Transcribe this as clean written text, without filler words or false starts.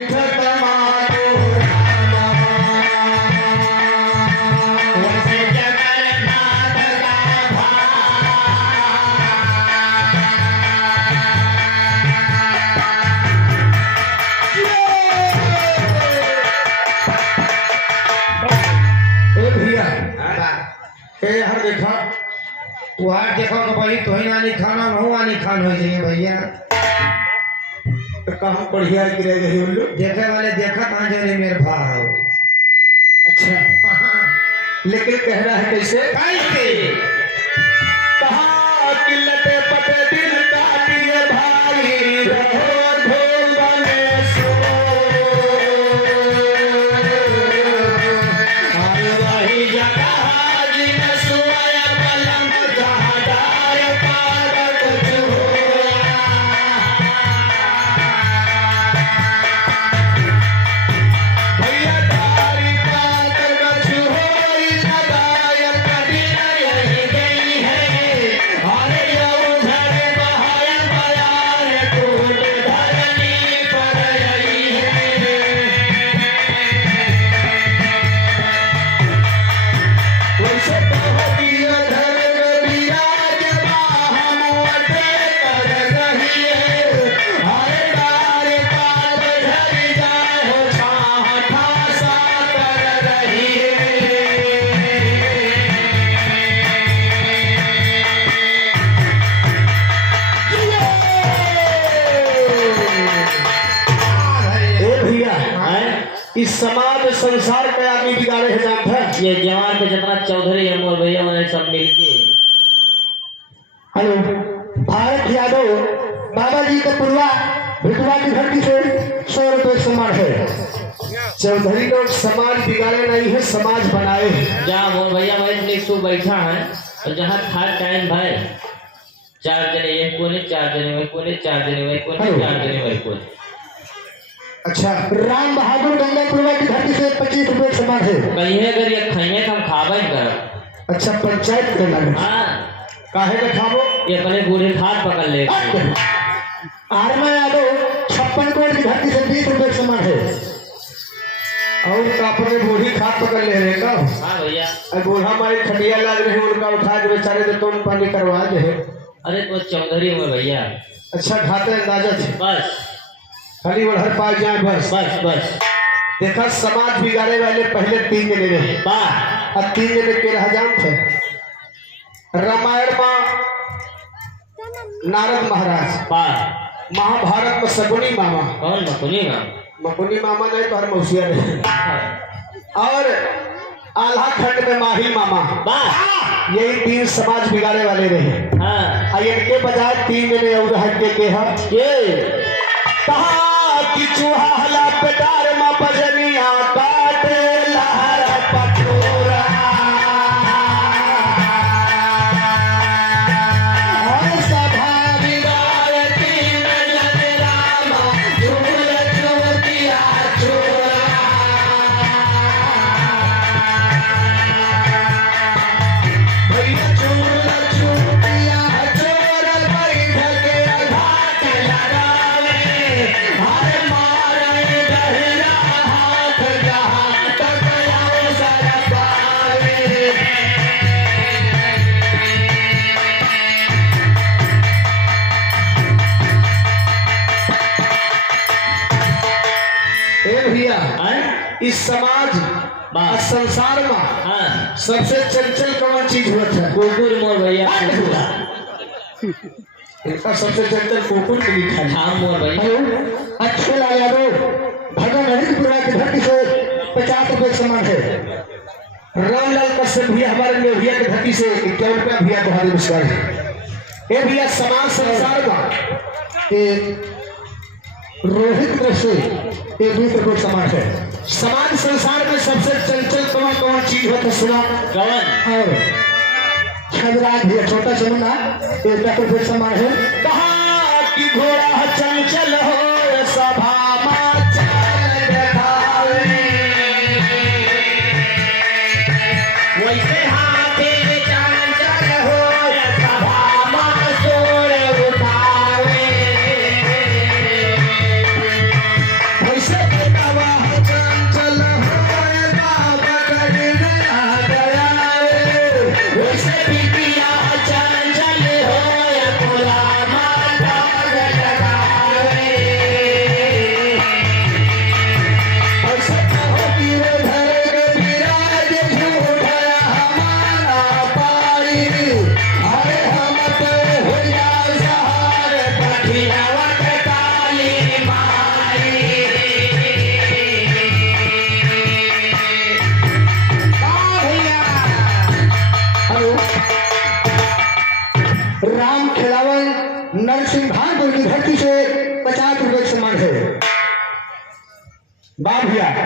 वार देखो तो भाई तो ही नानी खाना नहीं वानी खान हो जाइए भैया तो कहाँ बढ़िया गिरे गई उल्लू देखे वाले देखा कहाँ जा रहे मेरे भाव। अच्छा लेकिन कह रहा है कैसे कहाँ कि लटे पटे दिल काटिए भाई रहो ढोल बने सो आए वही जगह जिन सोया पलंग जहाँ डार पार कुछ होया। भैया तारी बात कुछ होई लगाय कभी यही गई है अरे यो घर बहाय बयार टूट धरनी पर आई है। वैसे बहतिया धर कबिराज हम अटे कर रही है हर डार पार धर जाए हो छाह ठासा कर रही ए भैया इस समाज संसार के आदमी बिगाड़े है जानता है। ये जवान पे जितना चौधरी है मोर भैया मैंने सब मिलके हेलो भारत यादव बाबा जी का पुरवा भिटवा की धरती से 100 रुपए समान है। चौधरी लोग समाज बिगाड़े नहीं है समाज बनाए हैं। जहाँ मोर भैया मैं एक तू बैठा है और जहाँ था टाइम भाई 4 जने ये कोने 4 जने वही कोने 4 जने वही कोने 4 जने वही कोने। अच्छा राम बहादुर गंगा पुरवा की धरती से 25 रुपए समान है। कहीं अगर ये खाइए तो हम खावे कर। अच्छा पंचायत के लगे हाँ काहे का खाबो ये अपने बूढ़े हाथ पकड़ ले। आरमा यादव 56 करोड़ की धरती से 20 रुपए समान है। और तो अपने बूढ़ी खाद पकड़ ले रहे का हाँ भैया अब बूढ़ा मारी खटिया लाग रही उनका उठा के बेचारे तो तुम पानी करवा दे। अरे तो चौधरी में भैया अच्छा खाते अंदाजा थे बस खाली उधर पा जाए बस बस बस देखा समाज बिगाड़े वाले पहले 3 जने रहे वाह अब 3 जने के रह जानते रामायण में नारद महाराज वाह महाभारत में सगुनी मामा कौन मकुनी ना मकुनी मामा नहीं तो हर मौसिया रहे और आल्हा खंड में माही मामा वाह यही 3 समाज बिगाड़े वाले रहे। हाँ और इनके बजाय 3 जने और हटके के हैं ये कहा कि चूहा हला पेटार में बजनिया काटे लहर पटोरा और सभा बिगाड़ती नजर रामा झूल चूतिया चोरा भैया चूल चूतिया चोर बैठ के घाट लगावे हर मारे दहिया हाथ जहाँ तक अवसर पावे। ए भैया इस समाज और संसार में हाँ सबसे चंचल कौन चीज होता है? कुकुर मोर भैया कुकुर इनका सबसे चंचल कुकुर के लिखा है। हाँ मोर भैया हेलो अच्छे लाल यादव भगवान हरिपुरा की धरती से 50 रुपए समान है। रामलाल कश्यप भैया हमारे लिए भैया की धरती से 51 रुपया भैया बहुत नमस्कार है। ये भैया समाज संसार का रोहित से 20 रुपए समान है। समाज संसार में सबसे चंचल कौन चीज होता सुना कौन और छजराज भैया छोटा समुना 1 रुपए समान है। कहा कि घोड़ा चंचल हो सभा में चाल दिखावे वैसे हाथी चंचल हो सभा में शोर उठावे। वैसे हाँ भैया